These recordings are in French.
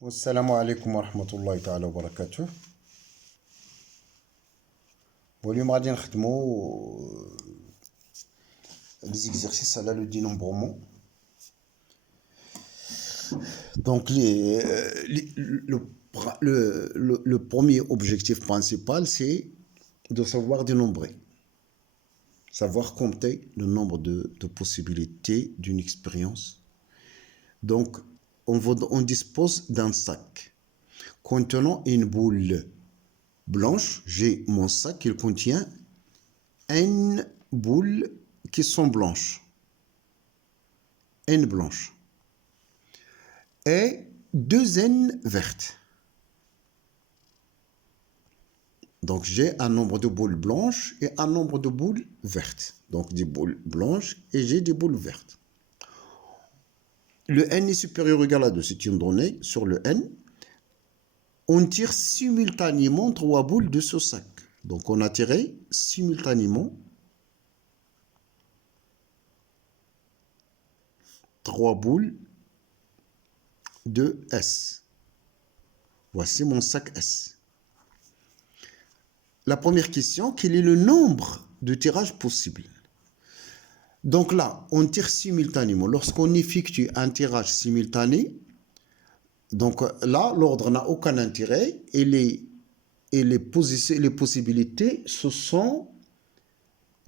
والسلام عليكم ورحمة الله تعالى وبركاته. واليوم غادي نخدمو les exercices على le dénombrement. Donc le premier objectif principal, c'est de savoir dénombrer. Savoir compter le nombre de possibilités d'une expérience. Donc, on dispose d'un sac contenant une boule blanche. J'ai mon sac, il contient N boules qui sont blanches. N blanches. Et 2 N vertes. Donc, j'ai un nombre de boules blanches et un nombre de boules vertes. Donc, des boules blanches et j'ai des boules vertes. Le N est supérieur ou égal à 2. C'est une donnée sur le N. On tire simultanément 3 boules de ce sac. Donc, on a tiré simultanément 3 boules de S. Voici mon sac S. La première question, quel est le nombre de tirages possibles? Donc là, on tire simultanément. Lorsqu'on effectue un tirage simultané, donc là, l'ordre n'a aucun intérêt et les possibilités, ce sont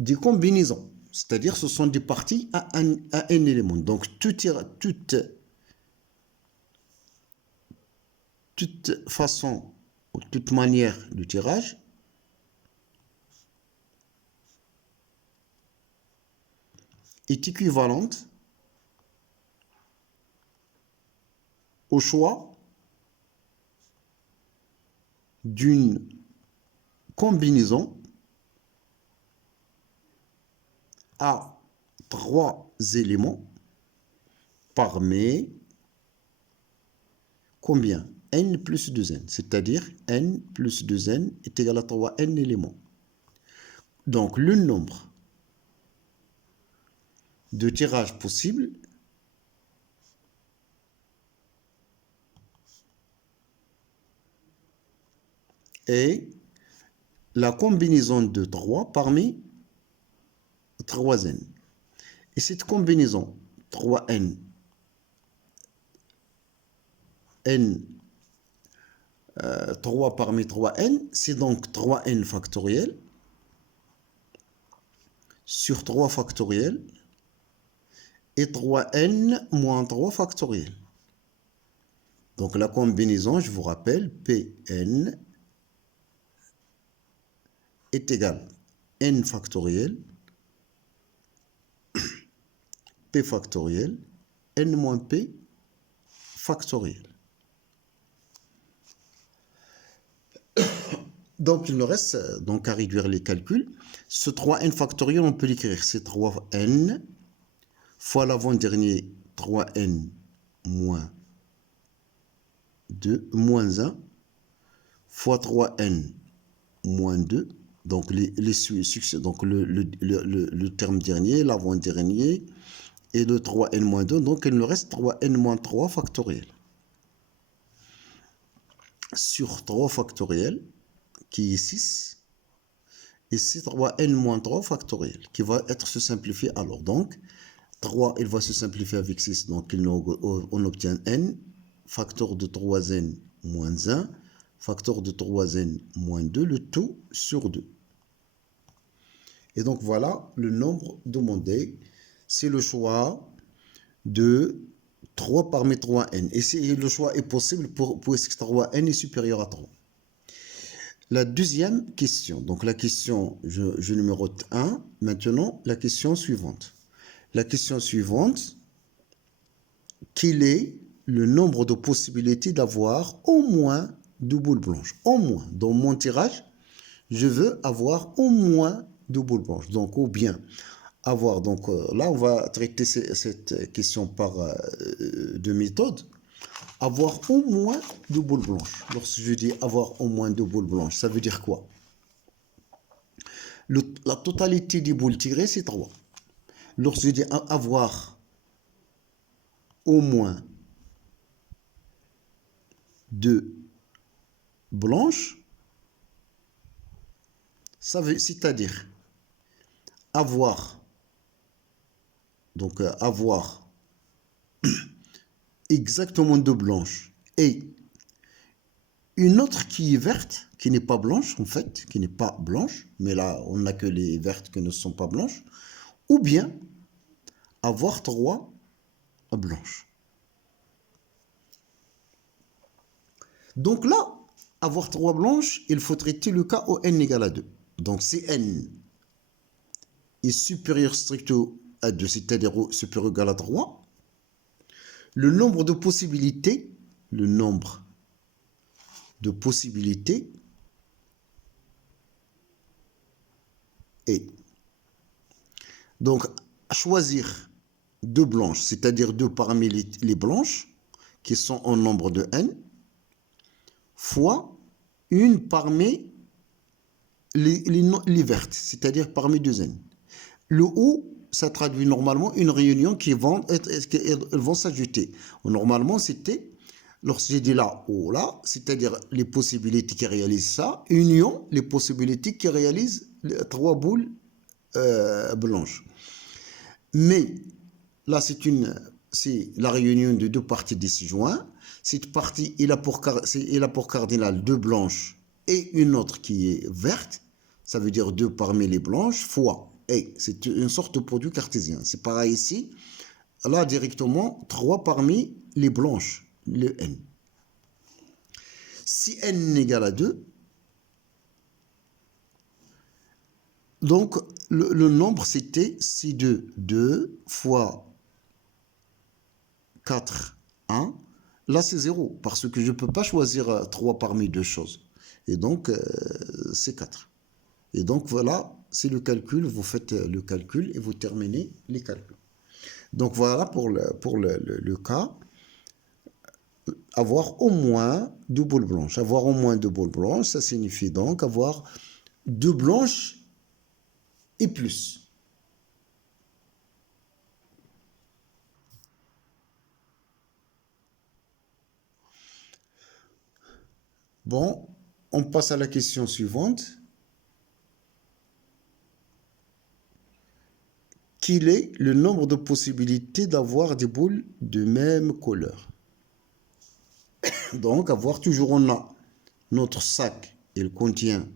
des combinaisons. C'est-à-dire, ce sont des parties à un élément. Donc, toute façon ou toute manière de tirage est équivalente au choix d'une combinaison à 3 éléments parmi combien? N plus 2n, c'est-à-dire n plus 2n est égal à 3n éléments. Donc, le nombre de tirages possibles est la combinaison de 3 parmi 3n. Et cette combinaison 3n, n, 3 parmi 3n, c'est donc 3n factoriel sur 3 factoriel et 3n moins 3 factoriel. Donc la combinaison, je vous rappelle, Pn est égal à n factoriel, p factoriel, n moins p factoriel. Donc il nous reste donc à réduire les calculs. Ce 3n factoriel, on peut l'écrire, c'est 3n fois l'avant-dernier 3n moins 2, moins 1, fois 3n moins 2, donc les succès, donc le terme dernier, l'avant-dernier, et le 3n moins 2, donc il nous reste 3n moins 3 factoriel. Sur 3 factoriel, qui est 6, et c'est 3n moins 3 factoriel, qui va être se simplifier alors. Donc, 3, il va se simplifier avec 6, donc on obtient n, facteur de 3n moins 1, facteur de 3n moins 2, le tout sur 2. Et donc voilà le nombre demandé. C'est le choix de 3 parmi 3n. Et le choix est possible puisque 3n est supérieur à 3. La deuxième question, donc la question, je numérote 1. Maintenant, la question suivante. La question suivante, quel est le nombre de possibilités d'avoir au moins 2 boules blanches? Au moins, dans mon tirage, je veux avoir au moins 2 boules blanches. Donc, ou bien avoir, donc là, on va traiter cette question par 2 méthodes. Avoir au moins 2 boules blanches. Lorsque je dis avoir au moins 2 boules blanches, ça veut dire quoi? La totalité des boules tirées, c'est 3. Lorsque je dis avoir au moins 2 blanches, c'est-à-dire avoir, donc avoir exactement 2 blanches et une autre qui est verte, qui n'est pas blanche en fait, qui n'est pas blanche, mais là on n'a que les vertes qui ne sont pas blanches, ou bien avoir 3 blanches. Donc là, avoir 3 blanches, il faut traiter le cas où n égale à 2. Donc si n est supérieur stricto à 2, c'est-à-dire supérieur ou égal à 3, le nombre de possibilités est donc choisir 2 blanches, c'est-à-dire 2 parmi les blanches qui sont en nombre de n, fois une parmi les vertes, c'est-à-dire parmi 2 n. Le ou, ça traduit normalement une réunion qui vont s'ajouter. Normalement, c'était, lorsque j'ai dit là ou là, c'est-à-dire les possibilités qui réalisent ça, union les possibilités qui réalisent les 3 boules blanches. Mais là, c'est la réunion de 2 parties disjointes. Cette partie, il a pour cardinal 2 blanches et une autre qui est verte. Ça veut dire 2 parmi les blanches fois. Et c'est une sorte de produit cartésien. C'est pareil ici. Là, directement, 3 parmi les blanches, le n. Si n égale à 2, donc le nombre c'était C2, 2 fois 4, 1. Là, c'est 0, parce que je ne peux pas choisir 3 parmi 2 choses. Et donc, c'est 4. Et donc, voilà, c'est le calcul. Vous faites le calcul et vous terminez les calculs. Donc, voilà pour le cas. Avoir au moins 2 boules blanches. Avoir au moins 2 boules blanches, ça signifie donc avoir 2 blanches et plus. Bon, on passe à la question suivante. Quel est le nombre de possibilités d'avoir des boules de même couleur? Donc, avoir toujours, on a notre sac, il contient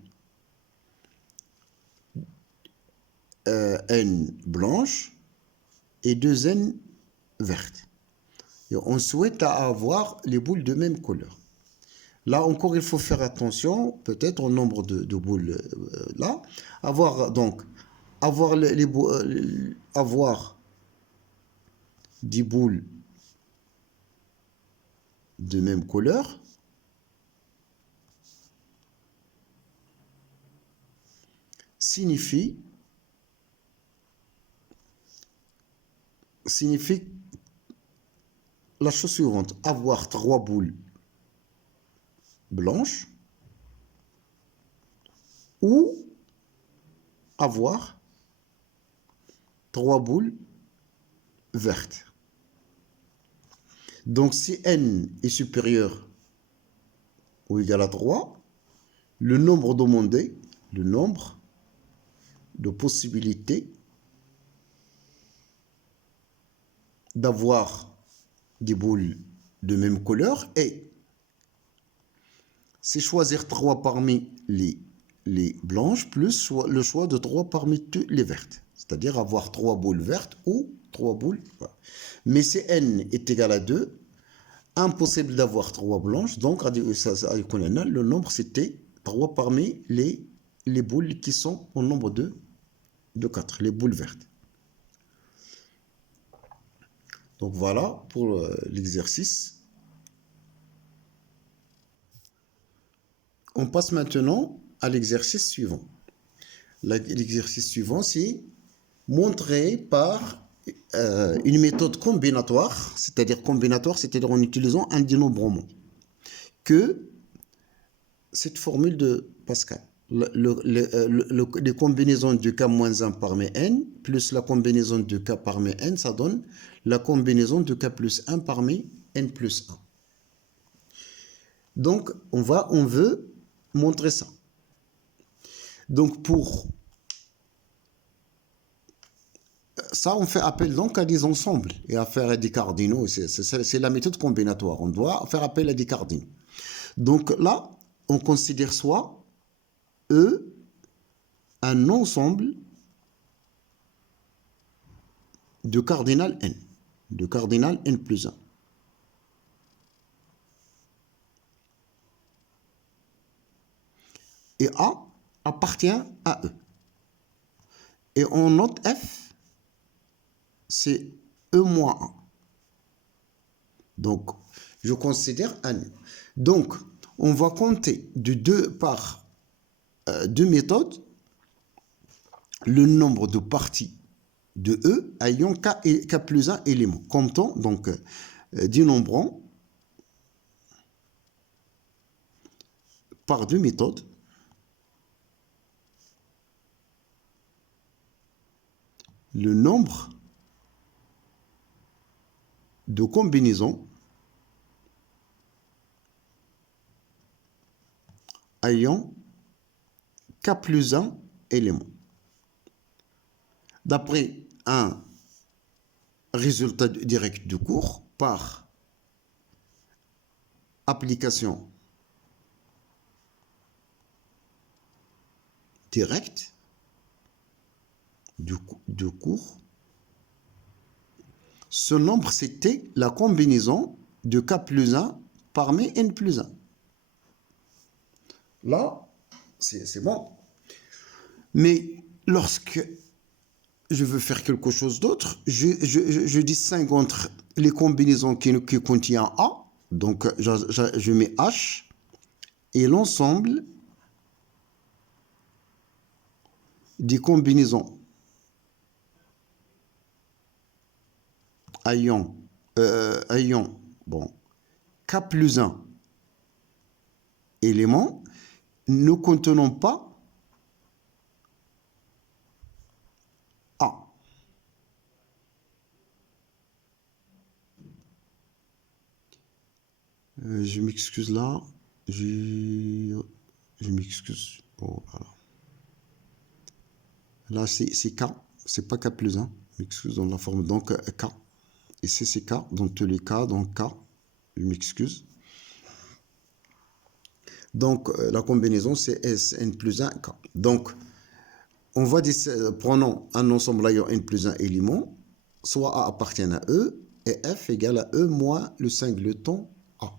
N blanche et 2 N vertes. Et on souhaite avoir les boules de même couleur. Là encore, il faut faire attention, peut-être au nombre de boules là. Avoir des boules de même couleur signifie la chose suivante: avoir 3 boules blanches ou avoir 3 boules vertes. Donc si n est supérieur ou égal à 3, le nombre demandé, le nombre de possibilités d'avoir des boules de même couleur est, c'est choisir 3 parmi les blanches plus le choix de 3 parmi les vertes. C'est-à-dire avoir 3 boules vertes ou 3 boules. Mais si n est égal à 2, impossible d'avoir 3 blanches. Donc, le nombre c'était 3 parmi les boules qui sont au nombre de 4, les boules vertes. Donc voilà pour l'exercice. On passe maintenant à l'exercice suivant. L'exercice suivant, c'est montrer par une méthode combinatoire, c'est-à-dire en utilisant un dénombrement, que cette formule de Pascal, les combinaisons de k-1 parmi n plus la combinaison de k parmi n, ça donne la combinaison de k plus 1 parmi n plus 1. Donc, on veut montrer ça. Donc, pour ça, on fait appel donc à des ensembles et à faire des cardinaux. C'est la méthode combinatoire. On doit faire appel à des cardinaux. Donc là, on considère soit E un ensemble de cardinal n, de cardinal n plus 1. Et A appartient à E. Et on note F, c'est E moins 1. Donc, je considère un nœud. Donc, on va compter par deux méthodes le nombre de parties de E ayant K plus 1 élément. Comptons, donc, dénombrons par deux méthodes le nombre de combinaisons ayant K plus 1 éléments. D'après un résultat direct du cours par application directe du cours, ce nombre, c'était la combinaison de K plus 1 parmi N plus 1. Là, c'est bon. Mais lorsque je veux faire quelque chose d'autre, je distingue entre les combinaisons qui contiennent A, donc je mets H, et l'ensemble des combinaisons ayant bon, K plus 1 éléments ne contenant pas A. Je m'excuse là. Je m'excuse. Oh, voilà. Là, c'est K. C'est pas K plus 1. Je m'excuse dans la forme. Donc, K. Et c'est K. Dans tous les cas, donc K. Je m'excuse. Donc, la combinaison, c'est Sn plus 1 K. Donc, on va dire, prenons un ensemble ayant N plus 1 élément, soit A appartient à E, et F égale à E moins le singleton A.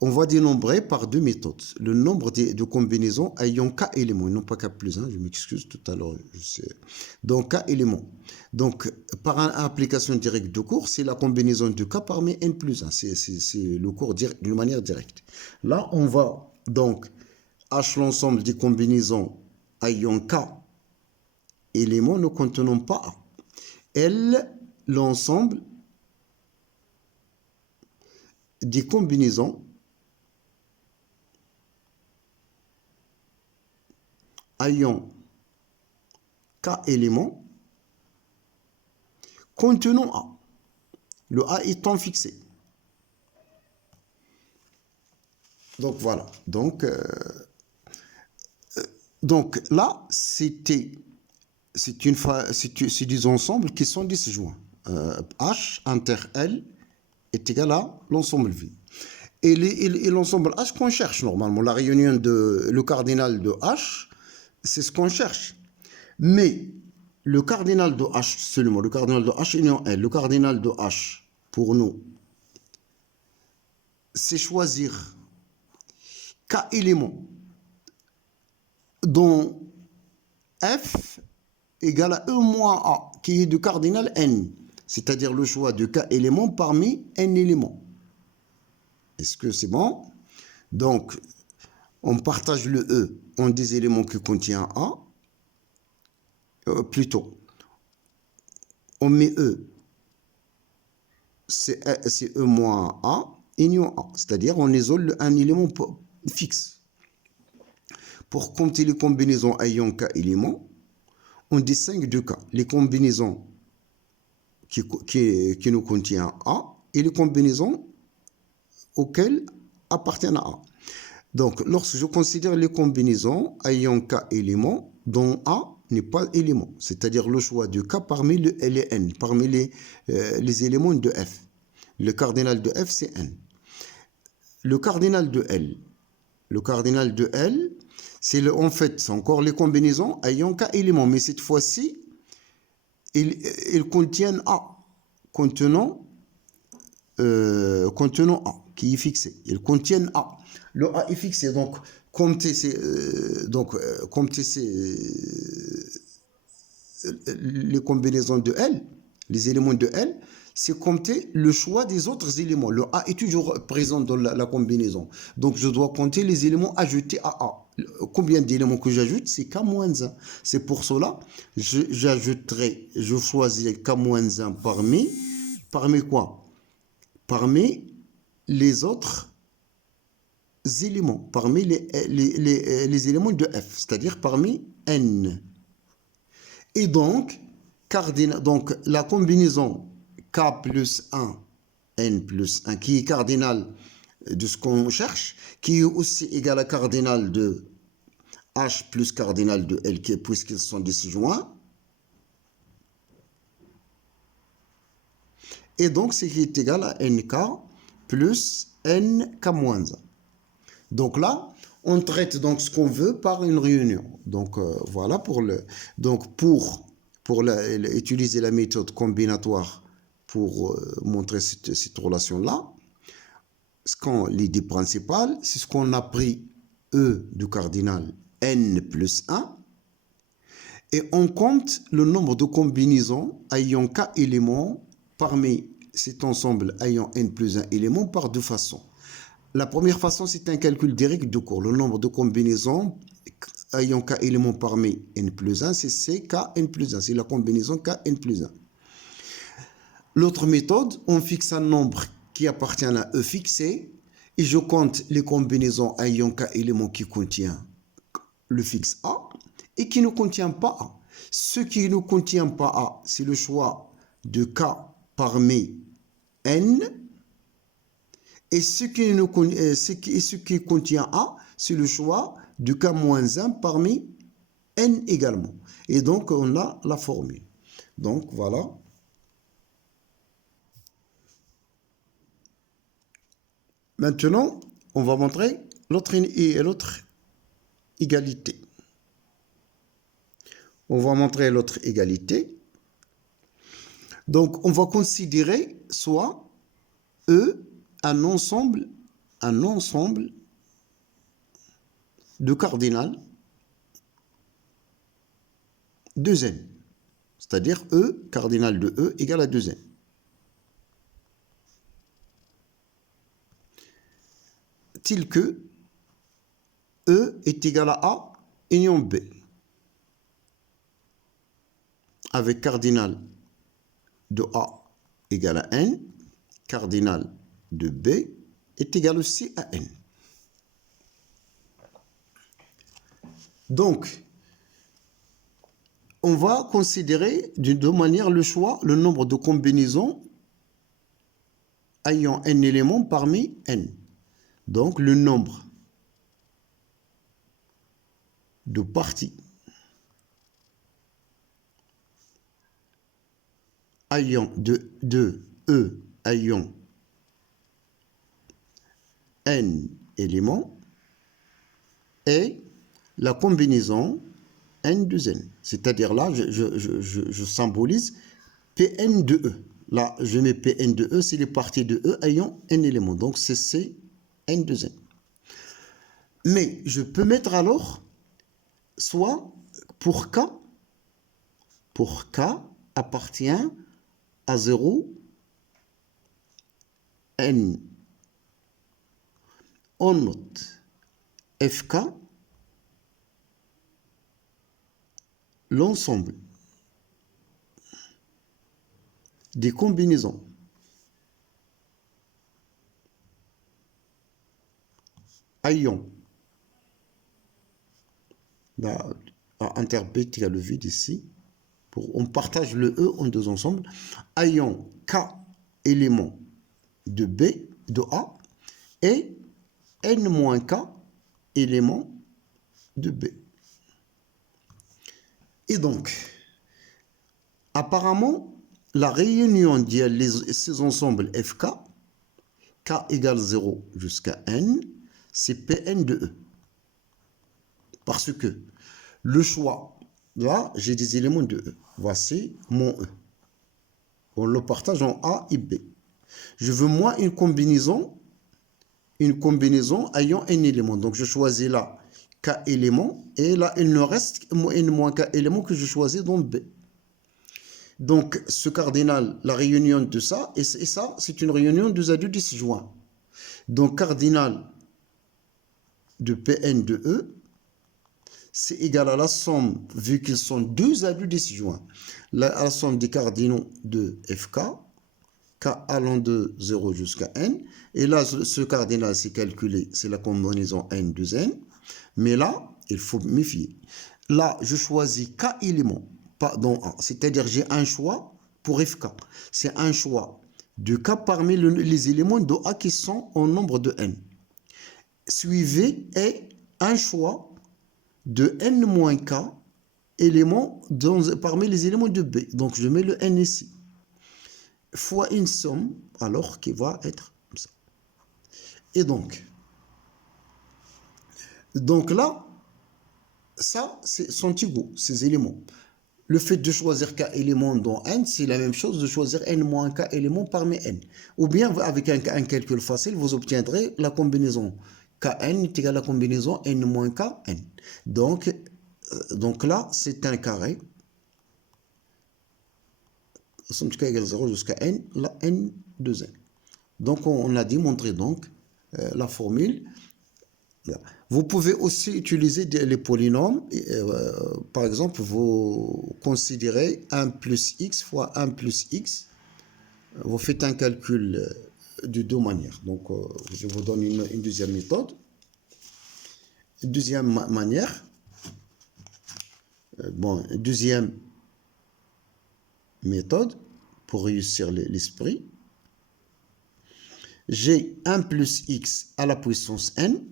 On va dénombrer par deux méthodes le nombre de combinaisons ayant K éléments, non pas K plus 1, je m'excuse tout à l'heure, je sais. Donc K éléments. Donc par une application directe de cours, c'est la combinaison de K parmi N plus 1. C'est le cours d'une manière directe. Là, on va donc H l'ensemble des combinaisons ayant K éléments ne contenant pas A. L l'ensemble des combinaisons ayant K éléments contenant A. Le A étant fixé. Donc voilà. Donc là, c'est des ensembles qui sont disjoints. H inter L est égal à l'ensemble V. Et l'ensemble H qu'on cherche normalement. La réunion de le cardinal de H, c'est ce qu'on cherche. Mais le cardinal de H seulement, le cardinal de H union L, le cardinal de H pour nous, c'est choisir K éléments dont F égale à E moins A, qui est du cardinal N, c'est-à-dire le choix de K éléments parmi N éléments. Est-ce que c'est bon? Donc, on partage le E en des éléments qui contiennent A, plutôt, on met E, c'est E moins A, union A, c'est-à-dire on isole un élément fixe. Pour compter les combinaisons ayant K éléments, on distingue deux cas. Les combinaisons qui nous contiennent A et les combinaisons auxquelles appartiennent à A. Donc, lorsque je considère les combinaisons ayant K éléments, dont A n'est pas élément, c'est-à-dire le choix de K parmi les N, parmi les éléments de F. Le cardinal de F, c'est N. Le cardinal de L, c'est en fait, c'est encore les combinaisons ayant K éléments, mais cette fois-ci, ils contiennent A, contenant A, qui est fixé. Ils contiennent A. Le A est fixé, donc comme les combinaisons de L, les éléments de L, c'est compter le choix des autres éléments. Le A est toujours présent dans la combinaison. Donc, je dois compter les éléments ajoutés à A. Combien d'éléments que j'ajoute? C'est K-1. C'est pour cela, je choisirai K-1 parmi quoi? Parmi les autres éléments, parmi les éléments de F, c'est-à-dire parmi N. Et donc, la combinaison K plus 1, N plus 1, qui est cardinal de ce qu'on cherche, qui est aussi égal à cardinal de H plus cardinal de L, puisqu'ils sont disjoints. Et donc, ce qui est égal à NK plus NK-1. Donc là, on traite donc ce qu'on veut par une réunion. Donc voilà pour utiliser la méthode combinatoire pour montrer cette relation-là. L'idée principale, c'est ce qu'on a pris E du cardinal N plus 1 et on compte le nombre de combinaisons ayant K éléments parmi cet ensemble ayant N plus 1 éléments par deux façons. La première façon, c'est un calcul direct de cours. Le nombre de combinaisons ayant K éléments parmi N plus 1, c'est Kn plus 1. C'est la combinaison Kn plus 1. L'autre méthode, on fixe un nombre qui appartient à E fixé et je compte les combinaisons ayant K éléments qui contient le fixe A et qui ne contient pas A. Ce qui ne contient pas A, c'est le choix de K parmi N. Et ce qui contient A, c'est le choix de K-1 parmi N également. Et donc, on a la formule. Donc, voilà. Maintenant, on va montrer l'autre égalité. On va montrer l'autre égalité. Donc, on va considérer soit E un ensemble de cardinal 2n. C'est-à-dire E, cardinal de E égale à 2n. Tel que E est égal à A union B. Avec cardinal de A égale à N, cardinal de B est égal aussi à N. Donc, on va considérer de deux manières le nombre de combinaisons ayant N éléments parmi N. Donc, le nombre de parties ayant de E ayant N éléments et la combinaison N de N. C'est-à-dire là, je symbolise Pn de E. Là, je mets Pn de E, c'est les parties de E ayant N éléments. Donc, c'est N de N. Mais je peux mettre alors, soit pour K appartient à 0, N. On note Fk, l'ensemble des combinaisons ayant interpréter le vide ici. On partage le E en deux ensembles ayant K éléments de B, de A et n moins k éléments de B. Et donc, apparemment, la réunion de ces ensembles FK, K égale 0 jusqu'à N, c'est Pn de E. Parce que le choix, là, j'ai des éléments de E. Voici mon E. On le partage en A et B. Je veux moi une combinaison ayant n éléments. Donc, je choisis là K éléments et là, il me reste n moins K éléments que je choisis dans B. Donc, ce cardinal, la réunion de ça, et ça, c'est une réunion de adus disjoints. Donc, cardinal de Pn de E, c'est égal à la somme, vu qu'ils sont deux adus disjoints, la somme des cardinaux de Fk, K allant de 0 jusqu'à N. Et là, ce cardinal, c'est calculé, c'est la combinaison N de N. Mais là, il faut méfier. Là, je choisis K éléments, pas dans A. C'est-à-dire, j'ai un choix pour Fk. C'est un choix de K parmi les éléments de A qui sont en nombre de N. Suivi est un choix de N moins K éléments parmi les éléments de B. Donc, je mets le N ici. Fois une somme, alors, qui va être comme ça. Et donc là, ça, sont égaux, ces éléments. Le fait de choisir K éléments dans N, c'est la même chose de choisir N moins K éléments parmi N. Ou bien, avec un calcul facile, vous obtiendrez la combinaison Kn est égal à la combinaison N moins Kn. Donc là, c'est un carré. Somme de K égale 0 jusqu'à N, la N de N. Donc, on a démontré donc la formule. Vous pouvez aussi utiliser les polynômes. Par exemple, vous considérez 1 plus x fois 1 plus x. Vous faites un calcul de deux manières. Donc, je vous donne une deuxième méthode. Deuxième manière. Deuxième méthode pour réussir l'esprit. J'ai 1 plus x à la puissance n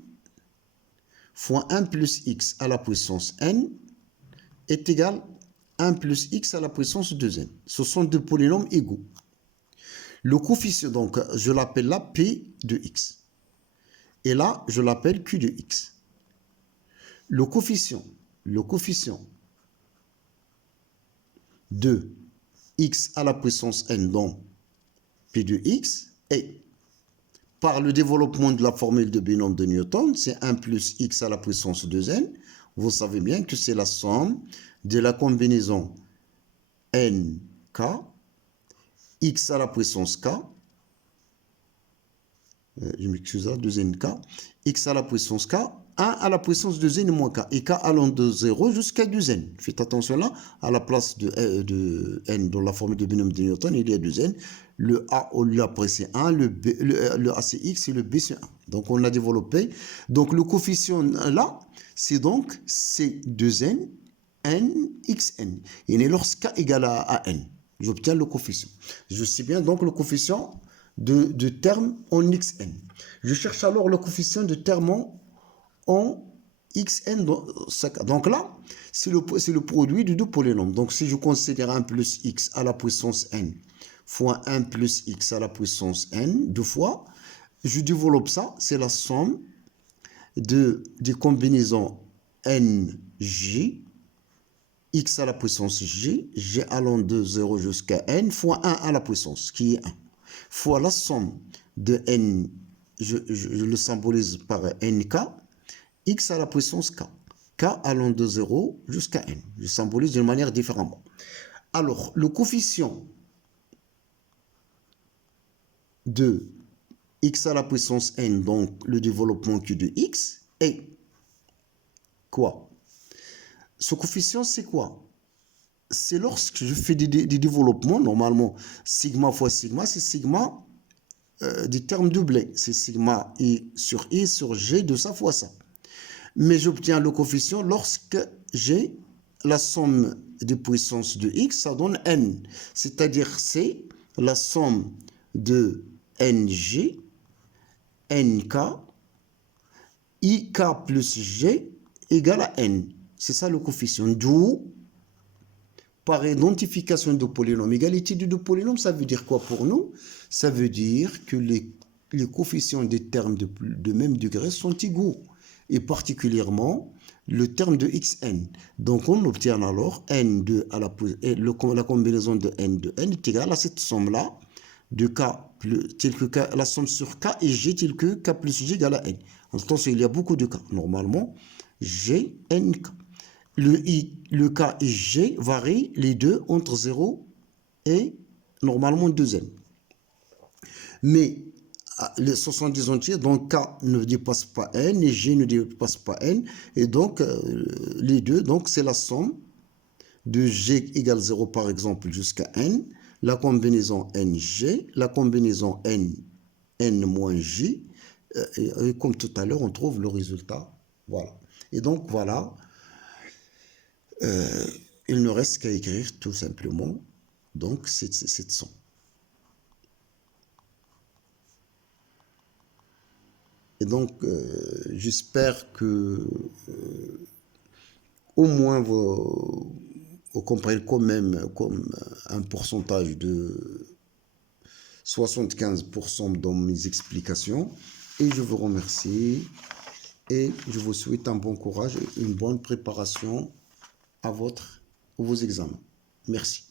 fois 1 plus x à la puissance n est égal à 1 plus x à la puissance 2n. Ce sont deux polynômes égaux. Le coefficient, donc, je l'appelle là P de x. Et là, je l'appelle Q de x. Le coefficient de x à la puissance n dans P de x est, par le développement de la formule de binôme de Newton, c'est 1 plus x à la puissance 2n. Vous savez bien que c'est la somme de la combinaison nk, x à la puissance k, je m'excuse là, 2nk, x à la puissance k, 1 à la puissance de n moins k, et k allant de 0 jusqu'à 2n. Faites attention là, à la place de n dans la formule de binôme de Newton, il y a 2n. Le A, on l'a pris, c'est 1, le A, c'est x, et le B, c'est 1. Donc, on l'a développé. Donc, le coefficient là, c'est donc C2n, n, xn. Et lorsque k égale à n, j'obtiens le coefficient. Je sais bien donc le coefficient de terme en xn. Je cherche alors le coefficient de terme en xn. Donc là, c'est le produit de deux polynômes. Donc, si je considère 1 plus x à la puissance n fois 1 plus x à la puissance n, deux fois, je développe ça, c'est la somme des combinaisons nj, x à la puissance j, j allant de 0 jusqu'à n, fois 1 à la puissance, qui est 1, fois la somme de n, je le symbolise par nk, x à la puissance k, k allant de 0 jusqu'à n. Je symbolise d'une manière différente. Alors, le coefficient de x à la puissance n, donc le développement Q de x, est quoi? Ce coefficient, c'est quoi? C'est lorsque je fais des développements, normalement, sigma fois sigma, c'est sigma des termes doublés. C'est sigma i sur g de ça fois ça. Mais j'obtiens le coefficient lorsque j'ai la somme des puissances de x, ça donne n. C'est-à-dire c'est la somme de nj, nk, IK plus G égale à N. C'est ça le coefficient. D'où, par identification de polynôme, égalité de deux polynômes, ça veut dire quoi pour nous? Ça veut dire que les coefficients des termes de même degré sont égaux. Et particulièrement, le terme de xn. Donc, on obtient alors n2 à la combinaison de n de n est égale à cette somme-là de k tel que k, la somme sur k et g tel que k plus g égale à n. Attention, il y a beaucoup de k. Normalement, g, n, k. Le k et g varient les deux entre 0 et normalement 2n. Mais les 70 entiers, donc k ne dépasse pas n et g ne dépasse pas n. Et donc, les deux, donc c'est la somme de g égale 0 par exemple jusqu'à n, la combinaison ng, la combinaison n moins j, et comme tout à l'heure, on trouve le résultat. Voilà. Et donc, voilà. Il ne reste qu'à écrire tout simplement donc cette somme. Et donc, j'espère que au moins vous comprenez quand même comme un pourcentage de 75% dans mes explications. Et je vous remercie et je vous souhaite un bon courage et une bonne préparation à vos examens. Merci.